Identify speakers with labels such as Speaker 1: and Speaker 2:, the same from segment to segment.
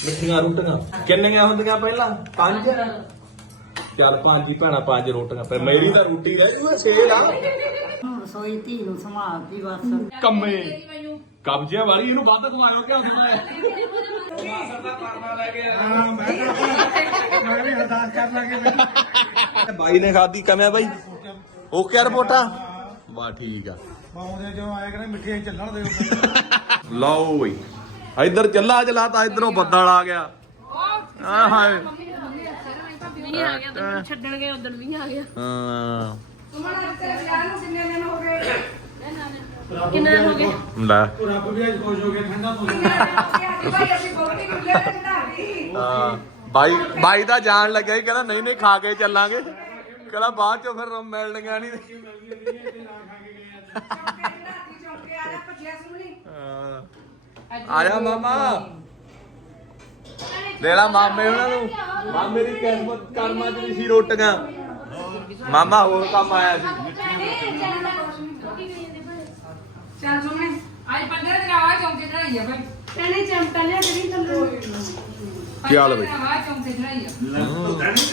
Speaker 1: ਮਿੱਠੀਆਂ ਰੋਟੀਆਂ ਕਿੰਨੀਆਂ ਹੁੰਦੀਆਂ ਪਹਿਲਾਂ 5 ਚੱਲ 5 ਹੀ ਭੈਣਾ 5 ਰੋਟੀਆਂ ਪਰ ਮੇਰੀ ਤਾਂ ਰੋਟੀ ਰਹਿ ਜੂਗਾ 6 ਆ
Speaker 2: ਰਸੋਈ ਧੀ ਨੂੰ ਸੰਭਾਲਦੀ ਬਸ
Speaker 1: ਕੰਮੇ ਕਬਜ਼ਿਆਂ ਵਾਲੀ ਇਹਨੂੰ ਵੱਧ ਖਵਾਇਓ ਕਿਉਂ ਖਵਾਇਆ ਮਾਸਰ ਦਾ ਪਰਨਾ ਲੈ ਕੇ ਹਾਂ ਮੈਂ ਵੀ ਅਰਦਾਸ ਕਰ ਲਾਂਗੇ ਬਾਈ ਨੇ ਖਾਦੀ ਕਮਿਆ ਬਾਈ ਓਕੇ ਰਿਪੋਰਟਾ ਬਾ ਠੀਕ ਆ
Speaker 3: ਮਾਉਂਦੇ ਜੋ ਆਏ ਕਹਿੰਦੇ ਮਿੱਠੀਆਂ ਚੱਲਣ ਦਿਓ
Speaker 1: ਲਓ ਬਈ ਇੱਧਰ ਚੱਲਾ ਚਲਾਤਾ ਇੱਧਰੋਂ ਬੱਦਲ ਆ ਗਿਆ ਆ ਹਾਏ
Speaker 4: ਵੀ ਆ ਗਿਆ ਤਾਂ ਛੱਡਣ ਗਏ ਉਦੋਂ ਵੀ ਆ ਗਿਆ
Speaker 1: ਹਾਂ
Speaker 4: ਕਿੰਨਾ ਹੋ ਗਿਆ
Speaker 1: ਲੈ
Speaker 3: ਰੱਬ ਵੀ ਅੱਜ ਖੁਸ਼ ਹੋ ਗਿਆ ਠੰਡਾ
Speaker 1: ਹਾਂ ਬਾਈ ਦਾ ਜਾਣ ਲੱਗਿਆ ਹੀ ਕਹਿੰਦਾ ਨਹੀਂ ਨਹੀਂ ਖਾ ਕੇ ਚੱਲਾਂਗੇ ਕਹਿੰਦਾ ਬਾਅਦ ਚੋਂ ਫਿਰ ਮਿਲਣੀਆਂ ਨਹੀਂ ਆਇਆ ਮਾਮਾ ਦੇਲਾ ਮਾਮੇ ਉਹਨਾਂ ਨੂੰ ਮਾਮੇ ਦੀ ਕਿਸਮਤ ਕਰਮਾਂ ਚ ਨਹੀਂ ਸੀ ਰੋਟੀਆਂ ਮਾਮਾ ਹੋਰ ਕੰਮ ਆਇਆ ਸੀ
Speaker 5: ਚੱਲ ਸੁਣੇ ਅੱਜ 15 ਦਿਨ ਆਵਾ ਚੌਂਕੇ ਚੜਾਈ ਆ ਭਾਈ
Speaker 4: ਤੇਨੇ ਚਮਟਾ ਲਿਆ ਕਰੀ ਤੰਦੂਰ
Speaker 1: ਕੀ ਹਾਲ ਬਈ
Speaker 5: ਆਵਾ ਚੌਂਕੇ ਚੜਾਈ ਆ
Speaker 3: ਅੱਜ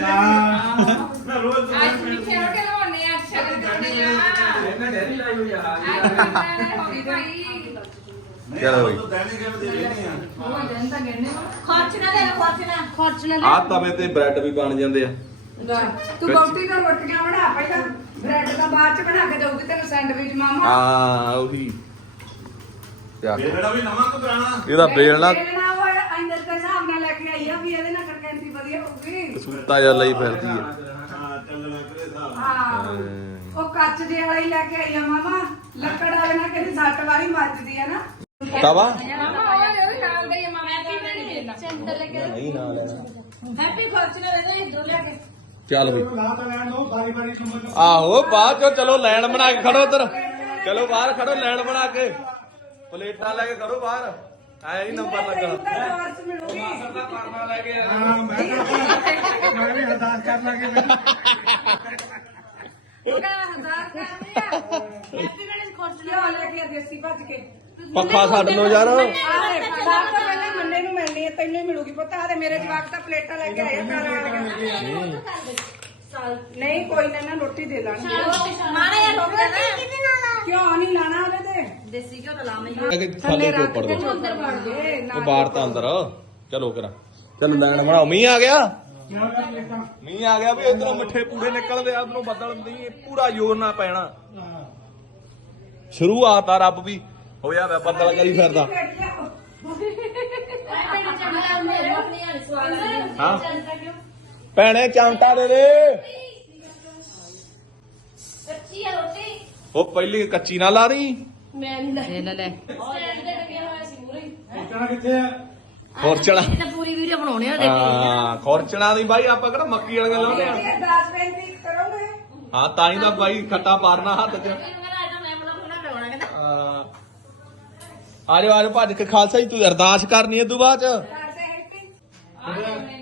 Speaker 5: ਮਿੱਠੇ ਰੋਟੇ ਲਵਾਉਣੇ ਆ ਸ਼ਗਨ ਕਰਨੇ ਆ
Speaker 3: ਇਹਨਾਂ ਡੈਰੀ ਲਾਈ ਹੋਈ ਆ
Speaker 5: ਅੱਜ ਹੋ ਗਈ ਭਾਈ
Speaker 1: ਚਲੋ ਬਈ
Speaker 5: ਉਹ ਦਿਨ ਤਾਂ ਗੰਨੇ
Speaker 2: ਖਰਚਣਾ ਦੇ ਖਰਚਣਾ
Speaker 4: ਖਰਚਣਾ
Speaker 1: ਆਹ ਤਵੇ ਤੇ ਬ੍ਰੈਡ ਵੀ ਬਣ ਜਾਂਦੇ ਆ
Speaker 5: ਤੂੰ ਬਹੁਤੀ ਤਾਂ ਰੋਟੀਆਂ ਬਣਾ ਪਹਿਲਾਂ ਬ੍ਰੈਡ ਤਾਂ ਬਾਅਦ ਚ ਬਣਾ ਕੇ ਦਊਗੀ ਤੈਨੂੰ ਸੈਂਡਵਿਚ ਮਾਮਾ
Speaker 1: ਆ ਉਹੀ
Speaker 3: ਬੇਲਣਾ ਵੀ ਨਵਾਂ ਕੋ ਪੁਰਾਣਾ
Speaker 1: ਇਹਦਾ ਬੇਲਣਾ
Speaker 5: ਨਾ ਹੋਇਆ ਅੰਦਰ ਦੇ ਹਿਸਾਬ ਨਾਲ ਲੈ ਕੇ ਆਈ ਆ ਵੀ ਇਹਦੇ ਨਾਲ ਕਣਕੈਂਤੀ ਵਧੀਆ ਹੋਊਗੀ
Speaker 1: ਸੂਤਾ ਜਿਹਾ ਲਈ ਫਿਰਦੀ ਆ
Speaker 3: ਹਾਂ ਚੱਲਣਾ ਕਰੇ ਸਾਹਿਬ
Speaker 5: ਹਾਂ ਉਹ ਕੱਚ ਦੇ ਵਾਲੀ ਲੈ ਕੇ ਆਈ ਆ ਮਾਮਾ ਲੱਕੜ ਵਾਲੇ ਨਾਲ ਕਹਿੰਦੀ ਸੱਟ ਵਾਲੀ ਮੱਚਦੀ ਆ ਨਾ
Speaker 1: ਤਵਾ
Speaker 5: ਮਾਮਾ ਉਹ ਉਹਦੇ ਨਾਲ ਗਈ ਮਾਮਾ ਕੀ ਨਹੀਂ ਮਿਲਣਾ
Speaker 4: ਚੰਦਰ ਲੱਗੇ
Speaker 1: ਨਹੀਂ ਨਾ ਲੈਣਾ
Speaker 4: ਹੈਪੀ ਖਰਚਣਾ ਦੇ ਦੇ ਇਧਰੋਂ ਲਿਆ ਕੇ
Speaker 1: ਚੱਲ ਬਈ
Speaker 3: ਲਾ ਤਾਂ ਲੈਣ ਦੋ ਬਾਰੀ ਬਾਰੀ ਨੰਬਰ
Speaker 1: ਆਹੋ ਬਾਅਦ ਚੋਂ ਚਲੋ ਲਾਈਨ ਬਣਾ ਕੇ ਖੜੋ ਉਧਰ ਚਲੋ ਬਾਹਰ ਖੜੋ ਲਾਈਨ ਬਣਾ ਕੇ ਪਲੇਟਾਂ ਲੈ ਕੇ ਖੜੋ ਬਾਹਰ ਐ ਨਹੀਂ ਨੰਬਰ ਲੱਗਣਾ
Speaker 5: ਵਾਰਸ ਮਿਲੂਗੀ
Speaker 1: ਮਾਸਰ ਦਾ ਪਰਨਾ ਲੈ ਕੇ
Speaker 3: ਹਾਂ ਮੈਂ ਵੀ ਅਰਦਾਸ ਕਰ ਲਾਂਗੇ
Speaker 5: ਉਹਦਾ ਹਜ਼ਾਰ ਕਰਨੀ ਆ
Speaker 4: ਹੈਪੀ ਗਣੇਸ਼ ਖਰਚਣਾ
Speaker 5: ਕਿਉਂ ਲੈ ਕੇ ਆ ਦੇਸੀ ਭੱਜ ਕੇ
Speaker 1: ਪੱਖਾ ਛੱਡ ਲੋ ਯਾਰ
Speaker 5: ਆਹ ਸਭ ਤੋਂ ਪਹਿਲਾਂ ਮੰਡੇ ਨੂੰ ਮਿਲਣੀ ਹੈ ਤੈਨੂੰ ਹੀ ਮਿਲੂਗੀ ਪਤਾ ਆ ਤੇ ਮੇਰੇ ਜਵਾਕ ਤਾਂ ਪਲੇਟਾਂ ਲੈ ਕੇ ਆਏ ਆ ਘਰ ਵਾਲੀਆਂ ਨਹੀਂ ਕੋਈ ਨਾ ਰੋਟੀ ਦੇ ਲਾਂਗੇ
Speaker 4: ਮਾਣਾ ਯਾਰ ਲੋਕ ਨਾ
Speaker 5: ਕਿਉਂ ਨਹੀਂ ਲਾਣਾ ਉਹਦੇ ਤੇ
Speaker 4: ਦੇਸੀ ਘਿਓ ਤਾਂ ਲਾਵਾਂ
Speaker 1: ਥੱਲੇ ਚੋਪੜ ਦੋ
Speaker 5: ਅੰਦਰ ਵੜ ਦੇ
Speaker 1: ਉਹ ਬਾਹਰ ਤਾਂ ਅੰਦਰ ਚਲੋ ਕਰਾ ਚਲੋ ਲਾਈਨ ਬਣਾਓ ਮੀਂਹ ਆ ਗਿਆ ਮੀਂਹ ਆ ਗਿਆ ਵੀ ਇਧਰੋਂ ਮਿੱਠੇ ਪੂੜੇ ਨਿਕਲਦੇ ਆ ਉਧਰੋਂ ਬੱਦਲ ਨਹੀਂ ਪੂਰਾ ਜ਼ੋਰ ਨਾਲ ਪੈਣਾ ਸ਼ੁਰੂਆਤ ਆ ਰੱਬ ਵੀ ਹੋਇਆ ਵਾ ਬੱਦਲ ਕਰੀ ਫਿਰਦਾ ਹਾਂ ਭੈਣੇ ਚਾਂਟਾ ਦੇ ਦੇ
Speaker 4: ਕੱਚੀ ਆ ਰੋਟੀ
Speaker 1: ਉਹ ਪਹਿਲੀ ਕੱਚੀ ਨਾ ਲਾ ਦੀ
Speaker 4: ਮੈਂ ਨਹੀਂ
Speaker 2: ਲੈ
Speaker 4: ਸਟੈਂਡ ਤੇ ਲੱਗਿਆ ਹੋਇਆ ਸੀ ਮੂਰੇ
Speaker 3: ਪੁੱਛਣਾ ਕਿੱਥੇ ਆ
Speaker 1: ਖੋਰਚਣਾ
Speaker 4: ਇਹ ਤਾਂ ਪੂਰੀ ਵੀਡੀਓ ਬਣਾਉਣੇ ਆ
Speaker 1: ਹਾਂ ਖੋਰਚਣਾ ਦੀ ਬਾਈ ਆਪਾਂ ਕਿਹੜਾ ਮੱਕੀ ਵਾਲੀਆਂ ਲਾਉਂਦੇ ਆ
Speaker 5: ਇਹ 10 ਬੇਨਤੀ ਕਰੋਗੇ
Speaker 1: ਹਾਂ ਤਾਂ ਹੀ ਤਾਂ ਬਾਈ ਖੱਟਾ ਪਾਰਨਾ ਹੱਥ 'ਚ ਆ ਜਾਓ ਭੱਜ ਕੇ ਖਾਲਸਾ ਜੀ ਤੂੰ ਅਰਦਾਸ ਕਰਨੀ ਹੈ ਤੂੰ ਬਾਅਦ ਚ
Speaker 5: ਕਰਦੇ ਹੈਪੀ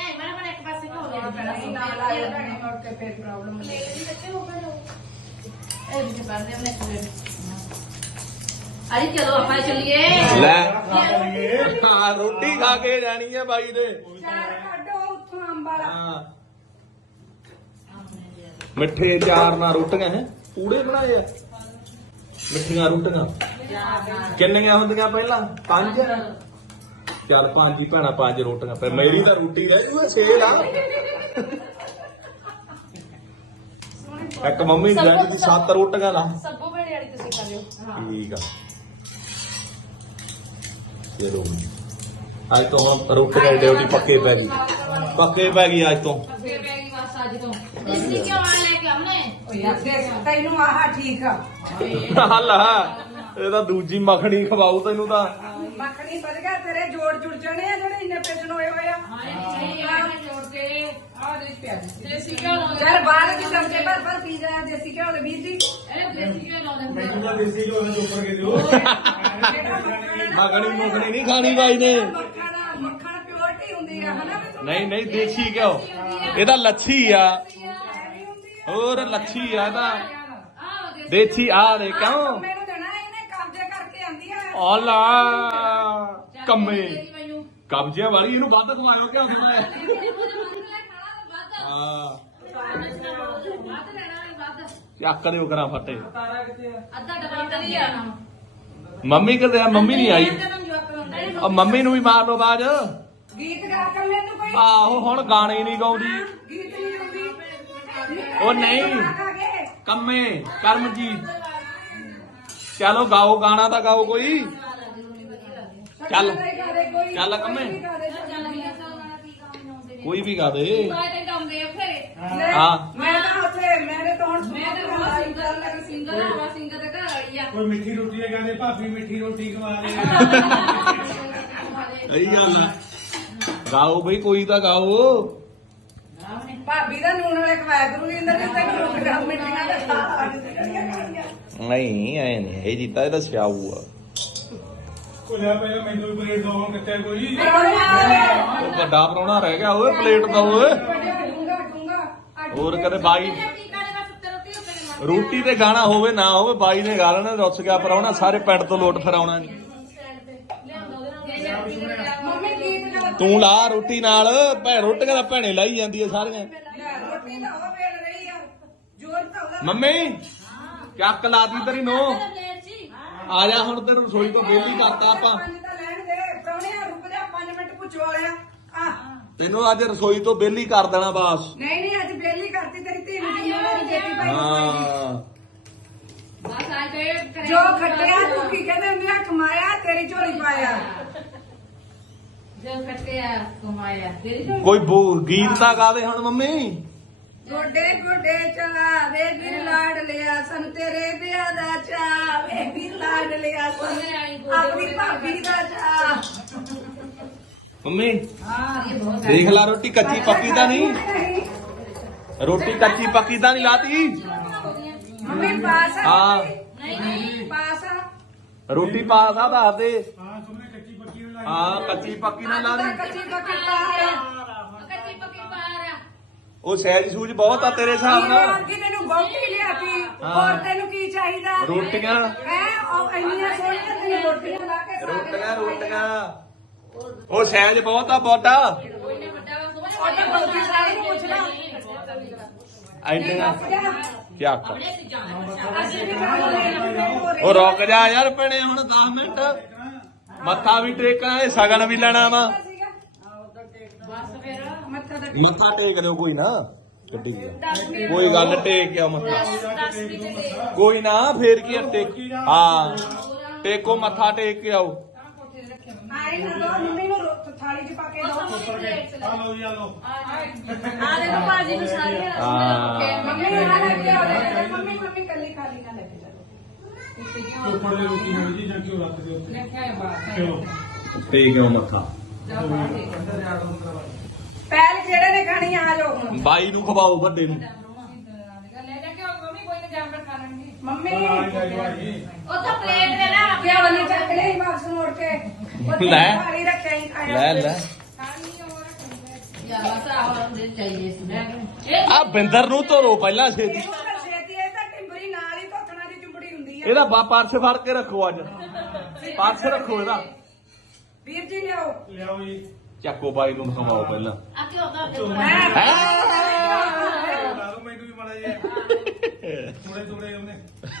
Speaker 5: ਨਾਲ ਆਇਆ ਭੈਣੇ ਮੁੜ ਕੇ ਫਿਰ ਪ੍ਰੋਬਲਮ
Speaker 4: ਅਰੇ ਚਲੋ ਆਪਾਂ ਚੱਲੀਏ
Speaker 1: ਲੈ ਹਾਂ ਰੋਟੀ ਖਾ ਕੇ ਜਾਣੀ ਹੈ ਬਾਈ ਦੇ
Speaker 5: ਚਾਰ ਕੱਢੋ ਉੱਥੋਂ ਅੰਬ ਵਾਲਾ
Speaker 1: ਹਾਂ ਮਿੱਠੇ ਚਾਰ ਨਾਲ ਰੋਟੀਆਂ ਹੈ ਪੂੜੇ ਬਣਾਏ ਆ ਮਿੱਠੀਆਂ ਰੋਟੀਆਂ ਕਿੰਨੀਆਂ ਹੁੰਦੀਆਂ ਪਹਿਲਾਂ 5 ਚੱਲ 5 ਹੀ ਭੈਣਾ 5 ਰੋਟੀਆਂ ਪਰ ਮੇਰੀ ਤਾਂ ਰੋਟੀ ਰਹਿ ਜੂਗਾ 6 ਆ ਇੱਕ ਮੰਮੀ ਜੱਜ ਦੀ 7 ਰੋਟੀਆਂ ਲਾ
Speaker 4: ਸੱਬੋ ਬੇੜੇ ਵਾਲੀ ਤੁਸੀਂ ਕਰ ਲਿਓ
Speaker 1: ਠੀਕ ਆ ਚਲੋ ਅੱਜ ਤੋਂ ਹੁਣ ਰੋਟੀਆਂ ਦੀ ਡਿਊਟੀ ਪੱਕੇ ਪੈ ਗਈ ਅੱਜ ਤੋਂ
Speaker 5: ਫੇਰ ਪੈ ਗਈ ਬਸ ਅੱਜ ਤੋਂ
Speaker 4: ਦੇਸੀ ਘਿਓ ਵਾਲਾ ਲੈ ਕੇ ਆਉਣੇ
Speaker 5: ਓ ਯਾਰ ਦੇਖ ਤੈਨੂੰ ਆਹ ਠੀਕ ਆ
Speaker 1: ਹੱਲ ਇਹ ਤਾਂ ਦੂਜੀ ਮੱਖਣੀ ਖਵਾਉ ਤੈਨੂੰ ਤਾਂ
Speaker 5: ਮੱਖਣੀ ਵਧ ਗਿਆ ਤੇਰੇ ਜੋੜ ਜੁੜ ਜਾਣੇ ਆ ਜਿਹੜੇ ਇੰਨੇ ਪੇਜਣ ਹੋਏ ਹੋਏ ਆ ਜੋੜ ਕੇ ਆਹ ਦੇ ਪਿਆ
Speaker 4: ਦੇਸੀ ਘਿਓ ਲਾਉਂਦੇ
Speaker 5: ਯਾਰ ਬਾਹਰ ਦੀ ਚਮਚੇ ਪਰ ਪੀ ਜਾਇਆ ਦੇਸੀ ਘਿਓ ਦੇ ਵੀਰ ਜੀ
Speaker 4: ਇਹ ਦੇਸੀ ਘਿਓ ਲਾਉਂਦੇ
Speaker 3: ਮੈਨੂੰ ਤਾਂ ਦੇਸੀ ਜੋ ਚੋਪੜ ਕੇ ਦਿਓ
Speaker 5: ਜਿਹੜਾ
Speaker 1: ਮੱਖਣੀ ਨਹੀਂ ਖਾਣੀ ਬਾਈ ਨੇ
Speaker 5: ਮੱਖਣ ਪਿਓਰਟੀ ਹੁੰਦੀ ਆ ਹਨਾ ਵੀ ਤੂੰ
Speaker 1: ਨਹੀਂ ਨਹੀਂ ਦੇਸੀ ਕਿਉਂ ਇਹਦਾ ਲੱਛੀ ਆ
Speaker 5: ਐਵੇਂ ਹੁੰਦੀ ਆ
Speaker 1: ਹੋਰ ਲੱਛੀ ਆ ਇਹਦਾ
Speaker 5: ਆਹ
Speaker 1: ਦੇਸੀ ਆ ਦੇ ਕਿਉਂ
Speaker 5: ਮੈਨੂੰ ਦੇਣਾ ਇਹਨੇ ਕਬਜ਼ੇ ਕਰਕੇ ਆਂਦੀ ਆ
Speaker 1: ਆਲਾ ਕੰਮੇ ਕਬਜ਼ੇ ਵਾਲੀ ਇਹਨੂੰ ਵੱਧ ਖਵਾਇਓ ਕਿਉਂ ਖਵਾਇਆ ਹਾਂ ਚੱਕ ਦਿਓ ਕਰਾਂ ਫੱਟੇ ਮੰਮੀ ਕਿੱਥੇ ਆ ਮੰਮੀ ਨਹੀਂ ਆਈ ਆ ਮੰਮੀ ਨੂੰ ਵੀ ਮਾਰ ਲਓ ਬਾਜ
Speaker 5: ਗੀਤ ਗਾ ਕੇ ਮੈਨੂੰ ਕੋਈ
Speaker 1: ਆਹੋ ਹੁਣ ਗਾਣੇ ਨਹੀਂ ਗਾਉਂਦੀ
Speaker 5: ਗੀਤ ਨਹੀਂ ਆਉਂਦੀ
Speaker 1: ਉਹ ਨਹੀਂ ਕੰਮੇ ਕਰਮਜੀਤ ਚਲੋ ਗਾਓ ਗਾਣਾ ਤਾਂ ਗਾਓ ਕੋਈ ਚੱਲ ਚੱਲ ਕੰਮੇ ਕੋਈ ਵੀ ਗਾ ਦੇ ਹਾਂ
Speaker 5: ਮੈਂ ਤਾਂ ਉੱਥੇ ਮੇਰੇ ਤੋਂ ਹੁਣ
Speaker 3: ਕੋਈ ਮਿੱਠੀ ਰੋਟੀ ਦੇ ਕਹਿੰਦੇ ਭਾਬੀ ਮਿੱਠੀ ਰੋਟੀ ਖਵਾ ਦੇ
Speaker 1: ਸਹੀ ਗੱਲ ਆ ਗਾਓ ਬਈ ਕੋਈ ਤਾਂ ਗਾਓ
Speaker 5: ਭਾਬੀ ਦਾ ਨੂਣ ਵਾਲੇ ਖਵਾਇਆ ਗੁਰੂ ਜੀ ਅੰਦਰ ਜਿੱਤੇ ਪ੍ਰੋਗਰਾਮ ਮਿੱਠੀਆਂ ਦਾ ਸਾਰਾ
Speaker 1: ਨਹੀਂ ਐ ਨਹੀਂ ਇਹ ਜੀਤਾ ਇਹਦਾ ਸਿਆਊ ਆ
Speaker 3: ਕੋਈ ਲੈ ਪਹਿਲਾਂ ਮੈਨੂੰ ਵੀ ਪਲੇਟ ਦੋ ਕਿੱਥੇ ਕੋਈ
Speaker 1: ਉਹ ਵੱਡਾ ਪ੍ਰਾਹੁਣਾ ਰਹਿ ਗਿਆ ਓਏ ਪਲੇਟ ਦਾ ਓਏ
Speaker 5: ਡੂੰਗਾ ਡੂੰਗਾ
Speaker 1: ਹੋਰ ਕਦੇ ਬਾਈ ਰੋਟੀ ਤੇ ਗਾਣਾ ਹੋਵੇ ਨਾ ਹੋਵੇ ਬਾਈ ਨੇ ਗਾ ਲੈਣਾ ਰੁੱਸ ਗਿਆ ਪ੍ਰਾਹੁਣਾ ਸਾਰੇ ਪਿੰਡ ਤੋਂ ਲੋਟ ਫਿਰ ਆਉਣਾ ਨਹੀਂ
Speaker 5: ਮੰਮੀ ਗੀਤ ਗਾ
Speaker 1: ਤੂੰ ਲਾ ਰੋਟੀ ਨਾਲ ਰੋਟੀਆਂ ਦਾ ਭੈਣੇ ਲਾਈ ਜਾਂਦੀ ਆ ਸਾਰੀਆਂ
Speaker 5: ਰੋਟੀ ਤਾਂ ਉਹ ਵੇਲ ਰਹੀ ਆ ਜ਼ੋਰ ਤਾਂ ਉਹਦਾ
Speaker 1: ਮੰਮੀ ਚੱਕ ਲਾਤੀ ਤੇਰੀ ਨੋ ਆ ਜਾ ਹੁਣ ਤੈਨੂੰ ਰਸੋਈ ਤੋਂ ਵਿਹਲੀ ਕਰਤਾ ਆਪਾਂ
Speaker 5: ਪੰਜ ਤਾਂ ਲੈਣ ਦੇ ਪ੍ਰਾਹੁਣਿਆ ਰੁਕ ਜਾ 5 ਮਿੰਟ ਪੁੱਛ ਵਾਲਿਆ ਆ
Speaker 1: ਤੈਨੂੰ ਅੱਜ ਰਸੋਈ ਤੋਂ ਵਿਹਲੀ ਕਰ ਦੇਣਾ ਬਸ
Speaker 5: ਨਹੀਂ ਨਹੀਂ ਅੱਜ ਬੇਲੀ ਕਰਤੀ ਤੇਰੀ ਧੀ ਨੂੰ ਜ਼ਿੰਮੇਵਾਰੀ ਦੇਤੀ ਭਾਈ
Speaker 1: ਹਾਂ
Speaker 5: ਜੋ ਖੱਟਿਆ ਤੂੰ ਕੀ ਕਹਿੰਦੇ ਹੁੰਦੇ ਆ ਕਮਾਇਆ ਤੇਰੀ ਝੋਲੀ ਪਾਇਆ
Speaker 1: ਕੋਈ ਗੀਤ ਤਾਂ ਗਾ ਦੇ ਹੁਣ ਮੰਮੀ
Speaker 5: ਗੋਡੇ ਗੋਡੇ ਚਲਾ ਵੇ ਵੀਰ ਲਾੜ ਲਿਆ ਸਨ ਤੇਰੇ ਵਿਆਹ ਦਾ ਚਾ ਵੇ ਵੀਰ ਲਾੜ ਲਿਆ ਸਨ ਆਪਣੀ ਭਾਬੀ ਦਾ ਚਾ
Speaker 1: ਮੰਮੀ ਦੇਖ ਲਾ ਰੋਟੀ ਕੱਚੀ ਪੱਕੀ ਤਾਂ ਨਹੀਂ ਰੋਟੀ ਕੱਚੀ ਪੱਕੀ ਤਾਂ ਨਹੀਂ ਲਾਤੀ
Speaker 5: ਮੰਮੀ ਪਾਸ ਆ
Speaker 1: ਹਾਂ
Speaker 5: ਨਹੀਂ ਪਾਸ ਆ
Speaker 1: ਰੋਟੀ ਪਾਸ ਆ ਦੱਸ ਦੇ
Speaker 3: ਹਾਂ ਤੁਮਨੇ ਕੱਚੀ ਪੱਕੀ ਨੂੰ ਲਾਈ
Speaker 1: ਹਾਂ ਕੱਚੀ ਪੱਕੀ ਨਾ ਲਾ ਦੀ
Speaker 5: ਕੱਚੀ ਪੱਕੀ ਪਾਸ
Speaker 1: ਉਹ ਸਹਿਜ ਸੂਝ ਬਹੁਤ ਆ ਤੇਰੇ ਹਿਸਾਬ ਨਾਲ
Speaker 5: ਕੀ ਤੈਨੂੰ ਬਹੁਤੀ ਲਿਆਤੀ ਹੋਰ ਤੈਨੂੰ ਕੀ ਚਾਹੀਦਾ
Speaker 1: ਰੋਟੀਆਂ
Speaker 5: ਹੈ ਉਹ ਇੰਨੀਆਂ ਸੋਹਣੀਆਂ ਤੈਨੂੰ ਰੋਟੀਆਂ ਲਾ ਕੇ
Speaker 1: ਰੋਟੀਆਂ ਉਹ ਸਹਿਜ ਬਹੁਤ ਆ ਬੋਟਾ
Speaker 5: ਉਹਦਾ ਬਹੁਤੀ ਸਾਰੀ ਨੂੰ ਪੁੱਛਣਾ
Speaker 1: ਐਡੀਆਂ ਕਿਆ ਕਰ
Speaker 5: ਅਸੀਂ ਵੀ ਖਾਵਾਂਗੇ
Speaker 1: ਉਹ ਰੁਕ ਜਾ ਯਾਰ ਭੈਣੇ ਹੁਣ 10 ਮਿੰਟ ਮੱਥਾ ਵੀ ਟੇਕਣਾ ਇਹ ਸਗਨ ਵੀ ਲੈਣਾ ਵਾ ਮੱਥਾ ਟੇਕ ਲਿਓ ਕੋਈ ਨਾ ਗੱਡੀ ਕੋਈ ਗੱਲ ਟੇਕ ਆ ਮੱਥਾ ਕੋਈ ਨਾ ਫੇਰ ਕੀ ਆ ਟੇਕ ਹਾਂ ਟੇਕੋ ਮੱਥਾ ਟੇਕ ਕੇ ਆਓ
Speaker 5: ਆਏ ਨਾ ਦੋ ਮੰਮੀ ਨੂੰ ਥਾਲੀ 'ਚ ਪਾ ਕੇ ਦੋ
Speaker 3: ਆ ਲਓ ਜੀ ਆ ਲਓ
Speaker 5: ਮੰਮੀ ਆ ਲੈ ਕੇ ਆਓ ਮੰਮੀ ਕੱਲੀ ਖਾਲੀ ਨਾ ਲੈ ਕੇ ਜਾਓ
Speaker 3: ਉੱਪਰ ਦੇ ਰੋਟੀ ਹੋਈ ਜੀ ਜਾਂ ਕਿਉਂ ਰੱਖ ਦਿਓ ਚਲੋ
Speaker 1: ਟੇਕਿਓ ਮੱਥਾ
Speaker 5: ਪਹਿਲ ਜਿਹੜੇ ਨੇ ਖਾਣੀ ਆ ਜਾਓ ਹੁਣ
Speaker 1: ਬਾਈ ਨੂੰ ਖਵਾਓ ਵੱਡੇ ਨੂੰ
Speaker 5: ਮੰਮੀ
Speaker 4: ਪਲੇਟ ਦੇ ਨਾ
Speaker 5: ਕਿਉਂ ਨਹੀਂ ਚੱਕ ਲਈ ਵਾਪਸ ਮੋੜ ਕੇ ਉਹ
Speaker 1: ਲੈ।
Speaker 5: ਥਾਲੀ ਰੱਖਿਆ ਹੀ ਖਾਇਆ
Speaker 1: ਲੈ ਆ ਬਿੰਦਰ ਨੂੰ ਧੋਰੋ ਪਹਿਲਾਂ ਛੇਤੀ
Speaker 5: ਇਹਨੂੰ ਤਾਂ ਛੇਤੀ ਇਹ ਤਾਂ ਟਿੰਬਰੀ ਨਾਲ ਹੀ ਧੋਖਣਾ ਦੀ ਚੁੰਬੜੀ ਹੁੰਦੀ ਆ
Speaker 1: ਇਹਦਾ ਪਰਸ ਫੜ ਕੇ ਰੱਖੋ ਅੱਜ ਪਰਸ ਰੱਖੋ ਇਹਦਾ
Speaker 5: ਵੀਰ ਜੀ ਲਿਆਓ
Speaker 3: ਲਿਆਓ ਜੀ
Speaker 1: ਚੱਕੋ ਬਾਈ ਨੂੰ ਖਵਾਓ ਪਹਿਲਾਂ
Speaker 3: ਲਾ ਦੋ ਮੈਨੂੰ ਵੀ ਮਾੜਾ ਜਿਹਾ ਥੋੜੇ ਥੋੜੇ ਉਹਨੇ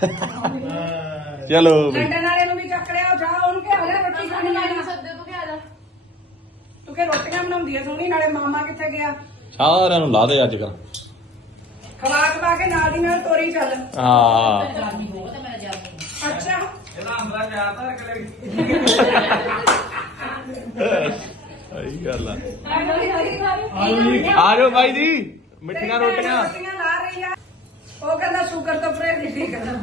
Speaker 1: ਚਲੋ ਬਈ
Speaker 5: ਲੰਡਨ ਵਾਲੇ ਨੂੰ ਵੀ ਚੱਕ ਲਿਆਓ ਜਾ ਉਹਨੂੰ ਕਿਹਾ ਲੈ ਰੋਟੀ ਖਾਣੀ ਆ ਤੂੰ ਕਿ ਰੋਟੀਆਂ ਬਣਾਉਂਦੀ ਆ ਸੋਹਣੀ ਨਾਲੇ ਮਾਮਾ ਕਿੱਥੇ ਗਿਆ
Speaker 1: ਸਾਰਿਆਂ ਨੂੰ ਲਾ ਦੇ ਅੱਜ ਕੱਲ
Speaker 5: ਖਵਾ ਖਵਾ ਕੇ ਨਾਲ ਦੀ ਨਾਲ ਤੋਰੀ ਚੱਲ
Speaker 1: ਹਾਂ
Speaker 5: ਅੱਛਾ
Speaker 1: ਸਹੀ ਗੱਲ ਆ
Speaker 3: ਆਲੂ ਜੀ
Speaker 1: ਆ ਜਾਓ ਬਾਈ ਜੀ ਮਿੱਠੀਆਂ ਰੋਟੀਆਂ
Speaker 5: ਰੋਟੀਆਂ ਲਾ ਰਹੀ ਆ ਉਹ ਕਹਿੰਦਾ ਸ਼ੂਗਰ ਤੋਂ ਪਰੇ ਨਹੀਂ ਠੀਕ ਆ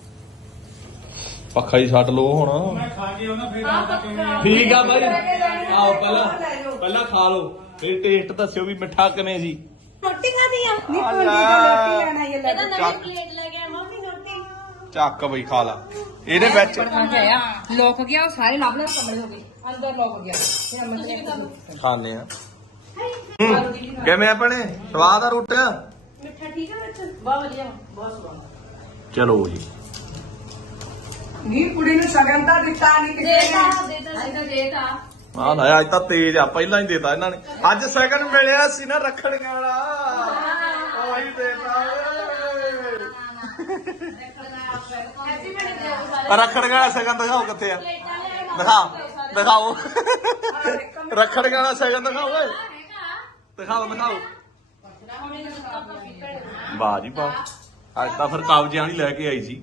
Speaker 1: ਪੱਖਾ ਹੀ ਛੱਡ ਲਓ ਹੁਣ
Speaker 3: ਮੈਂ ਖਾ ਕੇ ਆਉਣਾ ਫਿਰ ਆ ਕੇ
Speaker 1: ਠੀਕ ਆ ਬਾਈ ਆਓ ਪਹਿਲਾਂ ਖਾ ਲਓ ਫਿਰ ਟੇਸਟ ਦੱਸਿਓ ਵੀ ਮਿੱਠਾ ਕਿਵੇਂ ਸੀ
Speaker 4: ਰੋਟੀ ਖਾਦੀ ਆ
Speaker 5: ਨਹੀਂ ਕੋਈ ਰੋਟੀ ਲੈਣਾ ਇਹ ਲੈ
Speaker 1: ਚੱਕ
Speaker 4: ਪਲੇਟ ਲੈ ਗਿਆ ਮੰਮੀ ਰੋਟੀ
Speaker 1: ਚੱਕ ਬਈ ਖਾ ਲਾ ਇਹਦੇ ਵਿੱਚ
Speaker 5: ਲੋਕ ਗਿਆ ਉਹ ਸਾਰੇ ਲੱਭ ਲੱਭ ਕਮਰੇ ਹੋ ਗਏ ਅੰਦਰ ਲੋਕ ਗਿਆ ਫਿਰ ਅੰਦਰ
Speaker 1: ਖਾਣੇ ਆ ਕਿਵੇਂ ਆਪਣੇ ਸਵਾਦ ਆ ਰੋਟੀਆਂ
Speaker 4: ਮਿੱਠਾ ਠੀਕ ਆ ਵਿੱਚ ਬਹੁਤ ਵਧੀਆ ਬਹੁਤ ਸਵਾਦ
Speaker 1: ਚਲੋ ਜੀ
Speaker 5: ਨੀ ਕੁੜੀ ਨੂੰ ਸ਼ਗਨ ਤਾਂ ਦਿੱਤਾ ਨਹੀਂ ਕਿਸੇ ਨੇ
Speaker 4: ਦੇਤਾ ਦੇਤਾ
Speaker 1: ਆ ਲੈ ਅੱਜ ਤਾਂ ਤੇਜ਼ ਆ, ਪਹਿਲਾਂ ਹੀ ਦੇਤਾ ਇਹਨਾਂ ਨੇ। ਅੱਜ ਸੈਕਿੰਡ ਮਿਲਿਆ ਸੀ ਨਾ ਰੱਖਣ ਵਾਲਾ, ਉਹੀ ਦੇਤਾ ਰੱਖਣ ਵਾਲਾ ਸੈਕਿੰਡ ਦਿਖਾਓ ਕਿੱਥੇ ਆ, ਦਿਖਾਓ ਰੱਖਣ ਵਾਲਾ ਸੈਕਿੰਡ ਦਿਖਾਓ ਓਏ, ਦਿਖਾਓ ਵਾਹ ਜੀ ਵਾਹ। ਅੱਜ ਤਾਂ ਫਿਰ ਕਾਬਜਿਆਂ ਨਹੀਂ ਲੈ ਕੇ ਆਈ ਸੀ।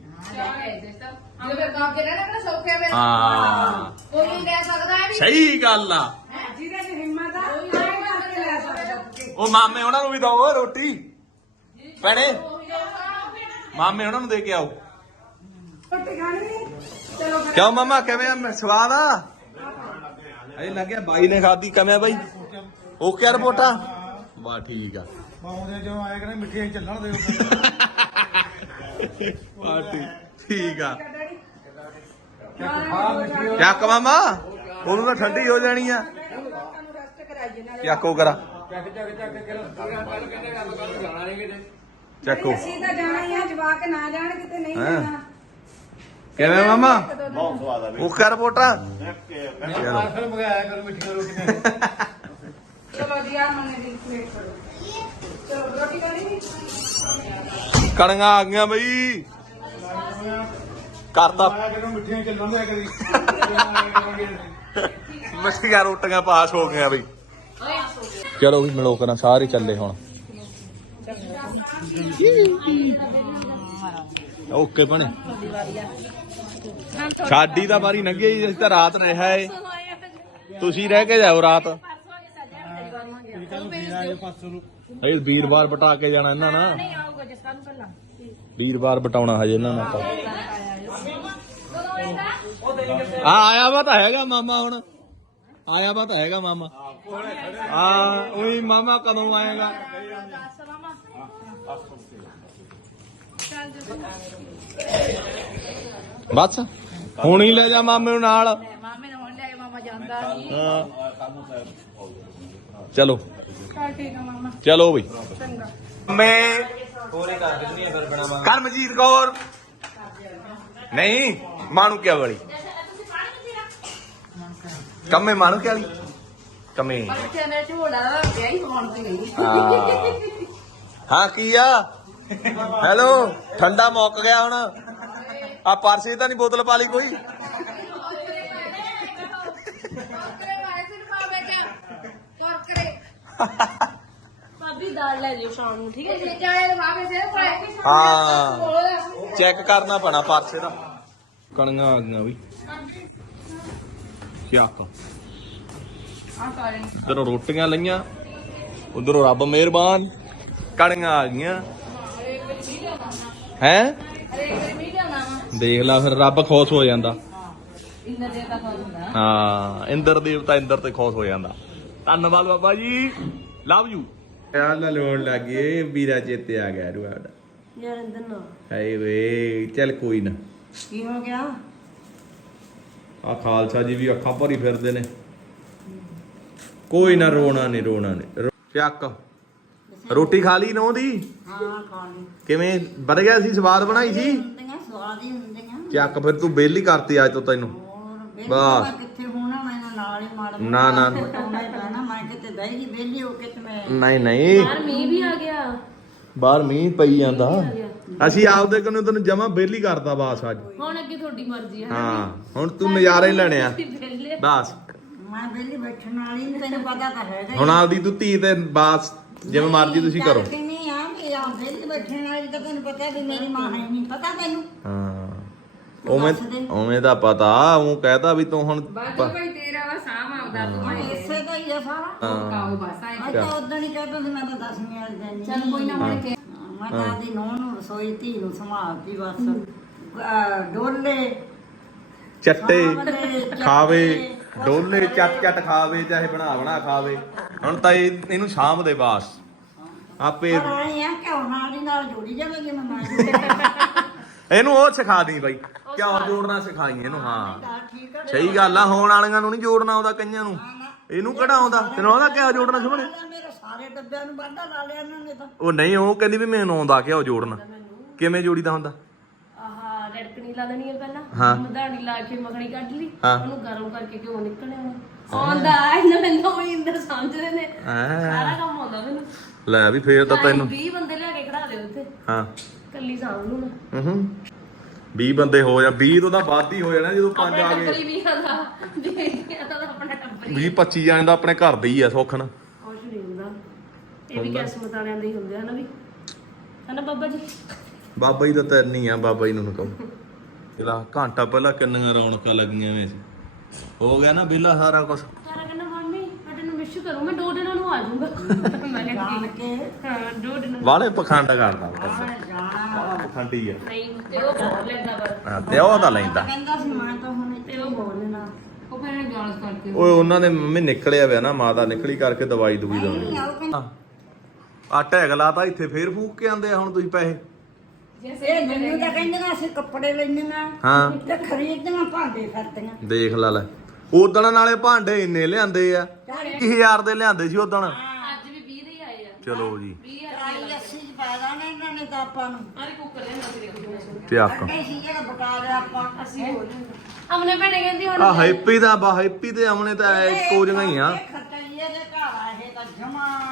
Speaker 1: ਹਾਂ ਸਹੀ ਗੱਲ ਆ।
Speaker 5: ਜਿਹਦੇ ਚ ਹਿੰਮਤ ਆ ਉਹ ਕਰਕੇ ਲੈ ਸਕਦਾ।
Speaker 1: ਉਹ ਮਾਮੇ ਉਹਨਾਂ ਨੂੰ ਵੀ ਦਓ ਰੋਟੀ ਭੈਣੇ, ਮਾਮੇ ਉਹਨਾਂ ਨੂੰ ਦੇ ਕੇ ਆਓ।
Speaker 5: ਰੋਟੀ ਖਾਣੀ ਨੀ? ਚਲੋ ਫਿਰ
Speaker 1: ਕਿਉਂ ਮਾਮਾ ਕਿਵੇਂ ਆ, ਸਵਾਦ ਆ? ਇਹ ਲੱਗਿਆ ਬਾਈ ਨੇ ਖਾਦੀ, ਕਿਵੇਂ ਬਾਈ? ਓਕੇ ਰਿਪੋਰਟਾਂ ਬਾ ਠੀਕ ਆ।
Speaker 3: ਬਾਉਂਦੇ ਜੋ ਆਏ ਕਹਿੰਦੇ ਮਿੱਠੀਆਂ ਚੱਲਣ ਦੇ
Speaker 1: ਪਾਰਟੀ ਠੀਕ ਆ।
Speaker 5: ਡੈਡੀ
Speaker 1: ਚੱਕ ਮਾਮਾ, ਉਹਨੂੰ ਤਾਂ ਠੰਡੀ ਹੋ ਜਾਣੀ ਆ।
Speaker 5: ਲੋਕਾਂ ਨੂੰ ਰੈਸਟ ਕਰਾਈਏ ਨਾਲੇ।
Speaker 1: ਚੱਕੋ ਕਰਾ, ਚੱਕੋ।
Speaker 5: ਅਸੀਂ ਤਾਂ ਜਾਣਾ ਹੀ ਆ, ਜਵਾਕ ਨਾ ਜਾਣ ਕਿਤੇ ਨਹੀਂ
Speaker 1: ਹੈਂ?
Speaker 5: ਜਾਣਾ।
Speaker 1: ਕਿਵੇਂ ਮਾਮਾ?
Speaker 3: ਬਹੁਤ ਸਵਾਦ ਆ
Speaker 1: ਓਕੇ ਰਿਪੋਰਟਾਂ
Speaker 3: ਪਾਰਸਲ ਮੰਗਾਇਆ ਕਰੋ ਮਿੱਠੀਆਂ ਰੋਟੀਆਂ।
Speaker 5: ਚਲੋ ਜੀ ਆ ਮੰਨੇ ਦੀ ਪਲੇਟ ਕਰੋ। ਚਲੋ ਰੋਟੀ ਖਾਣੀ ਨੀ?
Speaker 1: ਕਣੀਆਂ ਆ ਗਈਆਂ ਬਈ, ਕਰਤਾ
Speaker 3: ਆਇਆ ਕਰੋ ਮਿੱਠੀਆਂ ਚੱਲਣ ਦਿਆ ਕਰੀ।
Speaker 1: ਮੱਛੀਆਂ ਰੋਟੀਆਂ ਪਾਸ ਹੋ ਗਈਆਂ ਬਈ। ਚਲੋ ਵੀ ਮਿਲੋ ਕਰਾਂ, ਸਾਰੇ ਚੱਲੇ ਹੁਣ। ਓਕੇ ਬਣੇ, ਸਾਡੀ ਤਾਂ ਵਾਰੀ ਲੰਘੀ ਜੀ, ਅਸੀਂ ਤਾਂ ਰਾਤ ਰਿਹਾ ਏ, ਤੁਸੀਂ ਰਹਿ ਕੇ ਜਾਓ ਰਾਤ। ਇਹ ਵੀਰਵਾਰ ਬਟਾ ਕੇ ਜਾਣਾ ਇਹਨਾਂ ਨਾਲ, ਵੀਰਵਾਰ ਬਟਾਉਣਾ ਹਜੇ ਇਹਨਾਂ ਨਾਲ। ਆਇਆ ਵਾ ਤਾਂ ਹੈਗਾ ਮਾਮਾ, ਹੁਣ ਆਇਆ ਵਾ ਤਾਂ ਹੈਗਾ ਮਾਮਾ। ਉਹੀ ਮਾਮਾ ਕਦੋਂ ਆਏਗਾ? ਬਸ ਹੁਣ ਹੀ ਲੈ ਜਾ ਮਾਮੇ ਨੂੰ ਨਾਲ।
Speaker 4: ਮਾਮੇ ਨੇ ਹੁਣ ਲਿਆ ਕੇ ਮਾਮਾ ਜਾਂਦਾ ਨਹੀਂ।
Speaker 1: ਹਾਂ ਚਲੋ
Speaker 5: ਚੱਲ ਠੀਕ ਆ ਮਾਮਾ,
Speaker 1: ਚਲੋ ਬਈ।
Speaker 5: ਚੰਗਾ।
Speaker 1: ਮੈਂ ਕਰਮਜੀਤ ਕੌਰ ਨਹੀਂ, ਮਾਣੂ ਕਿਆ ਵਾਲੀ ਕੰਮੇ, ਮਾਣੂ ਕਿਆ ਵਾਲੀ ਕੰਮੇ।
Speaker 4: ਬੱਚਿਆਂ ਨੇ ਝੋਲਾ ਵਿਆਹ ਹੀ ਹੋਣ ਤੇ ਗਈ।
Speaker 1: ਹਾਂ ਕੀ ਆ? ਹੈਲੋ, ਠੰਡਾ ਮੁੱਕ ਗਿਆ ਹੁਣ। ਆ ਪਰਸੇ ਤਾਂ ਨਹੀਂ ਬੋਤਲ ਪਾ ਲਈ ਕੋਈ?
Speaker 4: ਭਾਬੀ ਦਾਲ ਲੈ ਜਿਓ ਸ਼ਾਮ ਨੂੰ, ਠੀਕ ਹੈ ਜੀ?
Speaker 1: ਹਾਂ ਚੈੱਕ ਕਰਨਾ ਪੈਣਾ ਪਰਸੇ ਦਾ। ਕਣੀਆਂ ਆ ਗਈਆਂ ਵੀ, ਚੱਕ। ਉਧਰੋਂ ਰੋਟੀਆਂ ਲਈਆਂ, ਉਧਰੋਂ ਰੱਬ ਮਿਹਰਬਾਨ ਕਣੀਆਂ ਆ ਗਈਆਂ। ਹੈਂ ਦੇਖ ਲਾ, ਫਿਰ ਰੱਬ ਖੁਸ਼ ਹੋ ਜਾਂਦਾ। ਹਾਂ ਇੰਦਰ ਦੇਵਤਾ ਇੰਦਰ ਤੇ ਖੁਸ਼ ਹੋ ਜਾਂਦਾ। ਧੰਨਵਾਦ ਬਾਬਾ ਜੀ, ਲਵ ਯੂ। ਯਾਰ ਲੋੜ ਲੱਗੇ, ਵੀਰਾ ਚੇਤੇ ਆ ਗਿਆ ਰੁਆੜਾ
Speaker 2: ਯਾਰ ਅੰਦਰ ਨਾ
Speaker 1: ਹਾਏ ਵੇ। ਚੱਲ ਕੋਈ ਨਾ,
Speaker 2: ਕੀ ਹੋ ਗਿਆ?
Speaker 1: ਆ ਖਾਲਸਾ ਜੀ ਵੀ ਅੱਖਾਂ ਭਰੀ ਫਿਰਦੇ ਨੇ। ਕੋਈ ਨਾ, ਰੋਣਾ ਨਹੀਂ। ਚੱਕ ਰੋਟੀ ਖਾ ਲਈ ਨੋ ਦੀ?
Speaker 2: ਹਾਂ ਖਾਣੀ
Speaker 1: ਕਿਵੇਂ ਵਧ ਗਿਆ ਸੀ? ਸਵਾਦ ਬਣਾਈ ਸੀ?
Speaker 2: ਹੁੰਦੀਆਂ, ਸਵਾਦ ਹੀ ਹੁੰਦੀਆਂ।
Speaker 1: ਚੱਕ ਫਿਰ ਤੂੰ ਬੇਲੀ ਕਰਤੀ ਅੱਜ ਤੋਂ ਤੈਨੂੰ।
Speaker 2: ਹੋਰ
Speaker 1: ਬਸ।
Speaker 2: ਬਸ ਕਿੱਥੇ ਹੋਣਾ, ਮੈਨੂੰ ਨਾਲ ਹੀ ਮਾਰ
Speaker 1: ਨਾ, ਨਾ।
Speaker 2: ਪਟਾਉਣਾ ਹੀ ਪੈਣਾ। ਮੈਂ ਕਿਤੇ ਬਹਿ ਗਈ ਵਿਹਲੀ ਹੋ ਕੇ ਤੇ ਮੈਂ
Speaker 1: ਨਹੀਂ
Speaker 4: ਬਾਹਰ ਮੀਂਹ ਵੀ ਆ ਗਿਆ।
Speaker 1: ਬਾਹਰ ਮੀਂਹ ਪਈ ਜਾਂਦਾ। ਅਸੀਂ ਆਪਦੇ ਕੋਲੋਂ ਤੈਨੂੰ ਜਮਾ ਬੇਲੀ ਕਰਤਾ ਬਸ ਅੱਜ।
Speaker 4: ਹੁਣ ਅੱਗੇ ਤੁਹਾਡੀ ਮਰਜ਼ੀ ਹੈ।
Speaker 1: ਹਾਂ ਹੁਣ ਤੂੰ ਨਜ਼ਾਰੇ ਲੈਣੇ ਆ
Speaker 4: ਵਿਹਲੇ।
Speaker 1: ਬਸ।
Speaker 2: ਮੈਂ ਵਿਹਲੀ ਬੈਠਣ ਵਾਲੀ ਨੀ, ਤੈਨੂੰ ਪਤਾ ਤਾਂ ਹੈਗਾ ਹੀ।
Speaker 1: ਹੁਣ ਆਪਦੀ ਤੂੰ ਧੀ ਤੇ ਬਸ ਜਿਵੇਂ ਮਰਜ਼ੀ ਤੁਸੀਂ ਕਰੋ।
Speaker 2: ਕਿੰਨੀ ਆ ਵੀ ਆ ਵਿਹਲੀ ਬੈਠਣ ਵਾਲੀ ਤਾਂ ਤੈਨੂੰ ਪਤਾ ਵੀ ਮੇਰੀ ਮਾਂ ਹੈ ਨਹੀਂ, ਪਤਾ ਤੈਨੂੰ?
Speaker 1: ਹਾਂ ਉਵੇਂ ਦਾ ਪਤਾ, ਉਹ ਕਹਿਤਾ ਵੀ ਤੂੰ ਹੁਣ
Speaker 5: ਭਾਈ ਤੇਰਾ ਵਾ ਸਾਮ ਆਉਂਦਾ ਤੂੰ।
Speaker 2: ਹੁਣ ਇਸੇ ਦਾ ਹੀ ਆ ਸਾਰਾ।
Speaker 5: ਕਾਓ ਬਸ ਆਏ।
Speaker 2: ਅੱਜ ਤਾਂ ਉਦੋਂ ਹੀ ਕਹਿੰਦਾ ਸੀ ਮੈਂ ਤਾਂ 10ਵੀਂ ਵਾਲੇ ਦਿਨ ਹੀ।
Speaker 5: ਚੱਲ ਕੋਈ ਨਾ ਹੁਣ ਕੇ
Speaker 2: ਮੈਂ ਤਾਂ ਆਦੀ ਨੂੰ ਰਸੋਈ ਧੀ ਨੂੰ ਸੰਭਾਲਤੀ ਬਸ। ਡੋਲੇ
Speaker 1: ਚੱਟੇ
Speaker 2: ਸਾਂਭਦੇ,
Speaker 1: ਖਾਵੇ,
Speaker 2: ਚੱਟੇ,
Speaker 1: ਡੋਲੇ ਚੱਟ ਖਾਵੇ, ਚਾਹੇ ਬਣਾ ਖਾਵੇ। ਹੁਣ ਤਾਂ ਇਹਨੂੰ ਸਾਂਭਦੇ ਬਸ ਆਪੇ।
Speaker 2: ਪਰ ਆਏ ਆ ਕਿਉਂ ਨਾਲ ਦੀ ਨਾਲ ਜੋੜੀ ਜਾਵੇਗੀ ਮੈਂ
Speaker 1: ਇਹਨੂੰ ਉਹ ਸਿਖਾ ਦੀ ਬਾਈ, ਕਿਉਂ ਜੋੜਨਾ ਸਿਖਾਈ ਇਹਨੂੰ। ਹਾਂ
Speaker 2: ਠੀਕ ਆ।
Speaker 1: ਸਹੀ ਗੱਲ ਆ, ਹੋਣ ਵਾਲੀਆਂ ਨੂੰ ਨਹੀਂ ਜੋੜਨਾ ਆਉਂਦਾ ਕਈਆਂ ਨੂੰ। ਇਹਨੂੰ ਕਿਹੜਾ ਆਉਂਦਾ? ਤੈਨੂੰ ਆਉਂਦਾ ਕਿਉਂ ਜੋੜਨਾ ਸੁਣੇ?
Speaker 2: ਮੇਰੇ ਸਾਰੇ ਡੱਬਿਆਂ ਨੂੰ ਵਾਧਾ ਲਾ ਲਿਆ ਇਹਨਾਂ ਨੇ ਤਾਂ।
Speaker 1: ਉਹ ਨਹੀਂ, ਉਹ ਕਹਿੰਦੀ ਵੀ ਮੈਨੂੰ ਆਉਂਦਾ ਕਿਉਂ ਜੋੜਨਾ। ਕਿਵੇਂ ਜੋੜੀਦਾ ਹੁੰਦਾ?
Speaker 4: ਆਹ ਰੜਕਣੀ ਲਾ ਦੇਣੀ ਹੈ ਪਹਿਲਾਂ।
Speaker 1: ਹਾਂ।
Speaker 4: ਮਧਾਣੀ ਲਾ ਕੇ ਮੱਖਣੀ ਕੱਢ ਲਈ,
Speaker 1: ਹਾਂ।
Speaker 4: ਉਹਨੂੰ ਗਰਮ ਕਰਕੇ ਘਿਓ ਨਿਕਲਿਆ। ਆਉਂਦਾ ਇਹਨਾਂ ਮੈਨੂੰ ਵੀ ਇੰਦਰ ਸਮਝਦੇ ਨੇ ਸਾਰਾ
Speaker 1: ਹੈਂ।
Speaker 4: ਕੰਮ ਆਉਂਦਾ ਮੈਨੂੰ
Speaker 1: ਲੈ ਵੀ ਫੇਰ ਤਾਂ ਤੈਨੂੰ
Speaker 4: 20 ਬੰਦੇ ਲਿਆ ਕੇ ਖੜਾ ਦਿਓ ਉੱਥੇ
Speaker 1: ਹਾਂ
Speaker 4: ਕੱਲੀ ਸਾਂਭ ਨੂੰ ਨਾ
Speaker 1: ਹੂੰ 20 ਬੰਦੇ ਹੋ ਜਾ 20 ਤੋਂ ਤਾਂ ਵੱਧ ਹੀ ਹੋ ਜਾਣਾ ਜਦੋਂ ਪੰਜ
Speaker 4: ਆਪਣਾ
Speaker 1: ਆ
Speaker 4: ਟੱਬਰੀ
Speaker 1: ਗਏ
Speaker 4: ਵੀ ਆਂਦਾ ਵੀ ਆਂਦਾ ਆਪਣਾ ਟੱਬਰੀ
Speaker 1: 20 25 ਜਾਣ ਦਾ ਆਪਣੇ ਘਰ ਦੇ ਹੀ ਆ ਸੁੱਖ ਨਾ
Speaker 4: ਕੁਛ ਨਹੀਂ ਹੁੰਦਾ ਇਹ ਵੀ ਕਿਸਮਤ ਵਾਲਿਆਂ ਦੇ ਹੀ ਹੁੰਦੇ ਹਨਾ ਵੀ ਹਨਾ ਬਾਬਾ ਜੀ
Speaker 1: ਬਾਬਾ ਜੀ ਦਾ ਤਾਂ ਨਹੀਂ ਆ ਬਾਬਾ ਜੀ ਨੂੰ ਕਹੋ ਇਹਦਾ ਘੰਟਾ ਪਹਿਲਾਂ ਕਿੰਨੀਆਂ ਰੌਣਕਾਂ ਲੱਗੀਆਂ ਵੇ ਸੀ ਹੋ ਗਿਆ ਨਾ ਵਿਹਲਾ ਸਾਰਾ ਕੁਝ
Speaker 4: ਸਾਰਾ ਕਹਿੰਦਾ ਮੰਮੀ ਸਾਡੇ ਨੂੰ ਮਿਸ ਕਰੋ ਮੈਂ 2 ਦਿਨਾਂ ਨੂੰ ਆ ਜਾਊਂਗਾ ਮੈਂ ਕਿਹਾ
Speaker 2: ਜਾਣ
Speaker 4: ਠੀਕ
Speaker 2: ਕੇ
Speaker 4: ਹਾਂ 2 ਦਿਨਾਂ
Speaker 1: ਵਾਲੇ ਪਖੰਡ ਕਰਦਾ
Speaker 2: ਜਾਣਾ
Speaker 1: ਵਾਲਾ ਪਖੰਡੀ ਆ
Speaker 4: ਨਹੀਂ ਤੇ ਉਹ ਬਹੁਤ ਲੈਂਦਾ ਪਰ
Speaker 1: ਹਾਂ, ਤੇ ਉਹ ਤਾਂ ਲੈਂਦਾ
Speaker 2: ਕਹਿੰਦਾ ਸੀ ਮੈਂ ਤਾਂ ਹੁਣ ਇੱਥੇ ਹੀ ਬੋਲਣਾ
Speaker 4: ਉਹ ਫਿਰ ਜਾਣਸ ਕਰਕੇ
Speaker 1: ਓਏ ਉਹਨਾਂ ਦੇ ਮੰਮੀ ਨਿਕਲਿਆ ਵਿਆ ਨਾ ਮਾਤਾ ਨਿਕਲੀ ਕਰਕੇ ਦਵਾਈ ਦੂਈ ਲਾਉਣੀ
Speaker 2: ਉਹ ਕਹਿੰਦਾ
Speaker 1: ਆ ਟੈਗ ਲਾਤਾ ਇੱਥੇ ਫੇਰ ਫੂਕ ਕੇ ਆਂਦੇ ਆ ਹੁਣ ਤੁਸੀਂ ਪੈਸੇ
Speaker 2: ਇਹ ਮੈਨੂੰ ਤਾਂ ਕਹਿੰਦੀਆਂ ਅਸੀਂ ਕੱਪੜੇ ਲੈਣੀਆਂ
Speaker 1: ਹਾਂ
Speaker 2: ਤੇ ਖਰੀਦਣਾ ਭਾਂਡੇ ਫਿਰਦੀਆਂ
Speaker 1: ਦੇਖ ਲੈ ਉਦਣ ਨਾਲੇ ਭਾਂਡੇ ਇੰਨੇ ਲਿਆਂਦੇ ਆ 20000 ਦੇ ਲਿਆਂਦੇ ਸੀ ਉਦਣ
Speaker 4: ਅੱਜ ਵੀ 20 ਦੇ ਹੀ ਆਏ ਆ
Speaker 1: ਚਲੋ ਜੀ
Speaker 4: 20
Speaker 2: ਚਾਲੀ 80 ਚ ਪਾ ਦਾਂਗੇ ਇਹਨਾਂ ਨੇ ਤਾਂ ਆਪਾਂ ਨੂੰ
Speaker 4: ਆਰੇ ਕੁੱਕਰ ਲੈਂਦਾ ਸੀ ਦੇਖੋ
Speaker 1: ਚੱਕ
Speaker 2: ਅੱਗੇ ਸੀ ਜਿਹੜਾ ਬਕਾ ਲਿਆ ਆਪਾਂ
Speaker 4: ਅਸੀਂ ਬੋਲ ਅਮਨੇ ਭੈਣੇ ਕਹਿੰਦੀ ਹੁਣ
Speaker 1: ਆ ਹੈਪੀ ਦਾ ਬਾ ਹੈਪੀ ਤੇ ਅਮਨੇ ਤਾਂ ਇੱਕੋ ਜਿਹਾ ਹੀ ਆ
Speaker 2: ਇਹ ਖੱਟਈਏ ਦੇ ਘਰ ਆ ਇਹ ਤਾਂ ਜਮਾ